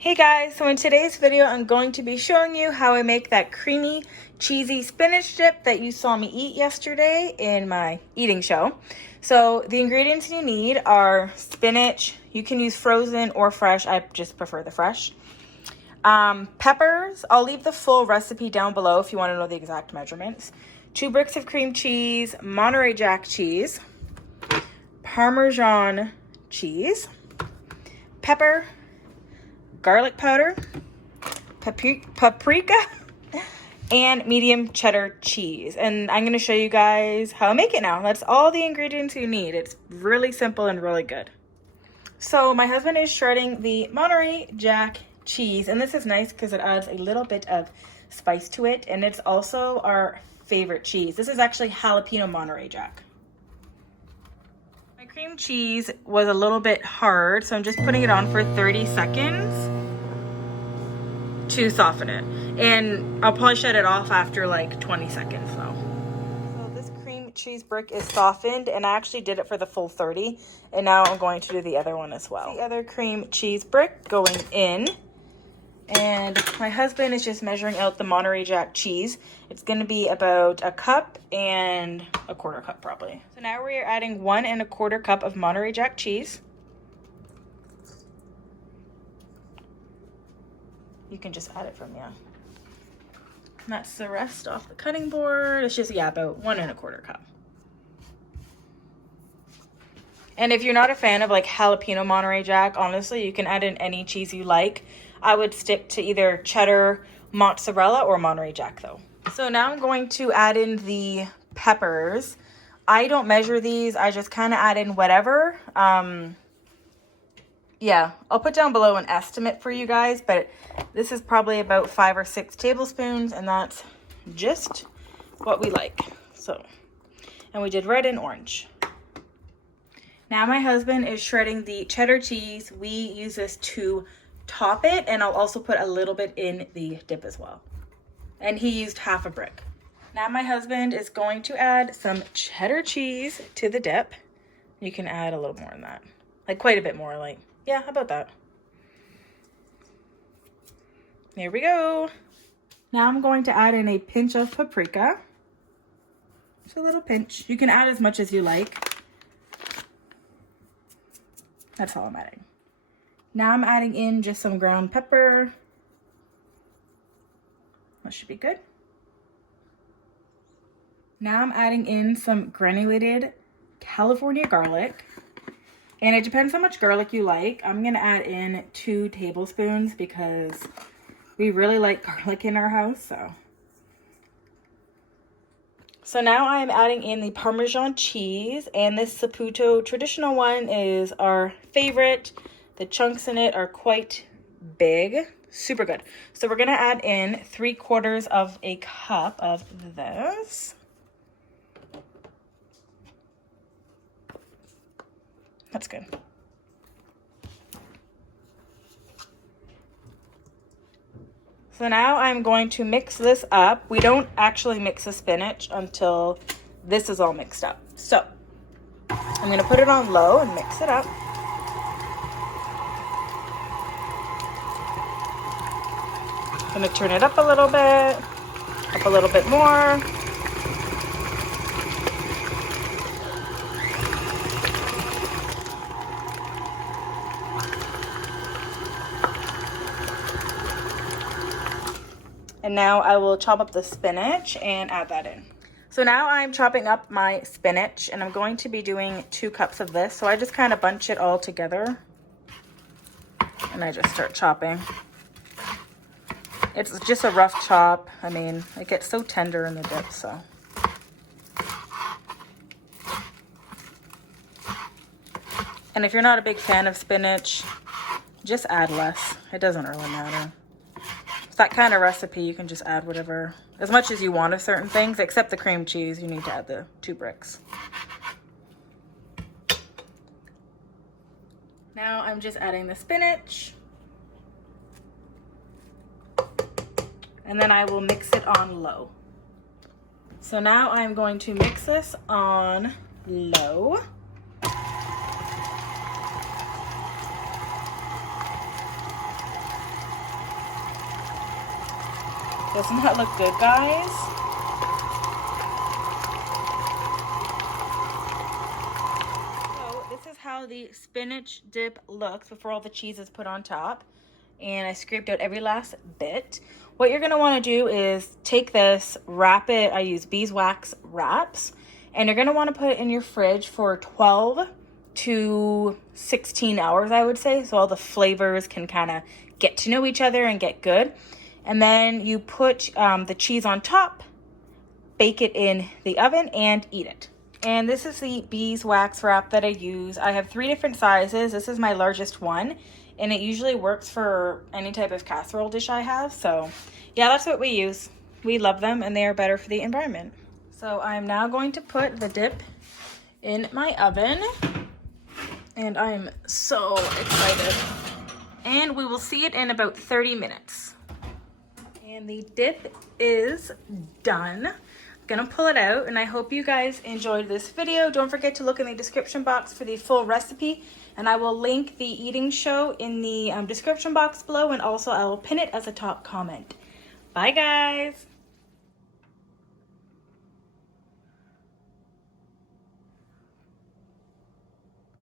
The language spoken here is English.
Hey guys, so in today's video, I'm going to be showing you how I make that creamy, cheesy spinach dip that you saw me eat yesterday in my eating show. So the ingredients you need are spinach. You can use frozen or fresh. I just prefer the fresh. Peppers. I'll leave the full recipe down below if you want to know the exact measurements. 2 bricks of cream cheese, Monterey Jack cheese, Parmesan cheese, pepper, garlic powder, paprika, and medium cheddar cheese. And I'm going to show you guys how I make it now. That's all the ingredients you need. It's really simple and really good. So my husband is shredding the Monterey Jack cheese, and this is nice because it adds a little bit of spice to it, and it's also our favorite cheese. This is actually jalapeno Monterey Jack. My cream cheese was a little bit hard, so I'm just putting it on for 30 seconds to soften it, and I'll probably shut it off after like 20 seconds though. So this cream cheese brick is softened, and I actually did it for the full 30, and now I'm going to do the other one as well. The other cream cheese brick going in, and my husband is just measuring out the Monterey Jack cheese. It's going to be about 1 cup and 1/4 cup probably. So now we are adding 1 1/4 cup of Monterey Jack cheese. You can just add it from, And that's the rest off the cutting board. It's just, about 1 1/4 cup. And if you're not a fan of like jalapeno Monterey Jack, honestly, you can add in any cheese you like. I would stick to either cheddar, mozzarella, or Monterey Jack though. So now I'm going to add in the peppers. I don't measure these. I just kind of add in whatever. Yeah, I'll put down below an estimate for you guys, but this is probably about 5 or 6 tablespoons, and that's just what we like. So, and we did red and orange. Now my husband is shredding the cheddar cheese. We use this to top it, and I'll also put a little bit in the dip as well. And he used 1/2 brick. Now my husband is going to add some cheddar cheese to the dip. You can add a little more than that, like quite a bit more, like, yeah, how about that? There we go. Now I'm going to add in a pinch of paprika. Just a little pinch. You can add as much as you like. That's all I'm adding. Now I'm adding in just some ground pepper. That should be good. Now I'm adding in some granulated California garlic. And it depends how much garlic you like. I'm going to add in 2 tablespoons because we really like garlic in our house. So now I'm adding in the Parmesan cheese. And this Saputo traditional one is our favorite. The chunks in it are quite big. Super good. So we're going to add in 3/4 of a cup of this. That's good. So now I'm going to mix this up. We don't actually mix the spinach until this is all mixed up. So I'm going to put it on low and mix it up. I'm going to turn it up a little bit more. And now I will chop up the spinach and add that in. So now I'm chopping up my spinach, and I'm going to be doing 2 cups of this. So I just kind of bunch it all together and I just start chopping. It's just a rough chop. I mean, it gets so tender in the dip, so. And if you're not a big fan of spinach, just add less. It doesn't really matter. That kind of recipe, you can just add whatever, as much as you want of certain things, except the cream cheese. You need to add the 2 bricks. Now I'm just adding the spinach, and then I will mix it on low. So now I'm going to mix this on low. Doesn't that look good, guys? So this is how the spinach dip looks before all the cheese is put on top. And I scraped out every last bit. What you're gonna wanna do is take this, wrap it, I use beeswax wraps, and you're gonna wanna put it in your fridge for 12 to 16 hours, I would say, so all the flavors can kind of get to know each other and get good. And then you put the cheese on top, bake it in the oven, and eat it. And this is the beeswax wrap that I use. I have 3 different sizes. This is my largest one, and it usually works for any type of casserole dish I have. So yeah, that's what we use. We love them, and they are better for the environment. So I'm now going to put the dip in my oven, and I'm so excited. And we will see it in about 30 minutes. And the dip is done. I'm gonna pull it out, and I hope you guys enjoyed this video. Don't forget to look in the description box for the full recipe, and I will link the eating show in the description box below, and also I will pin it as a top comment. Bye guys.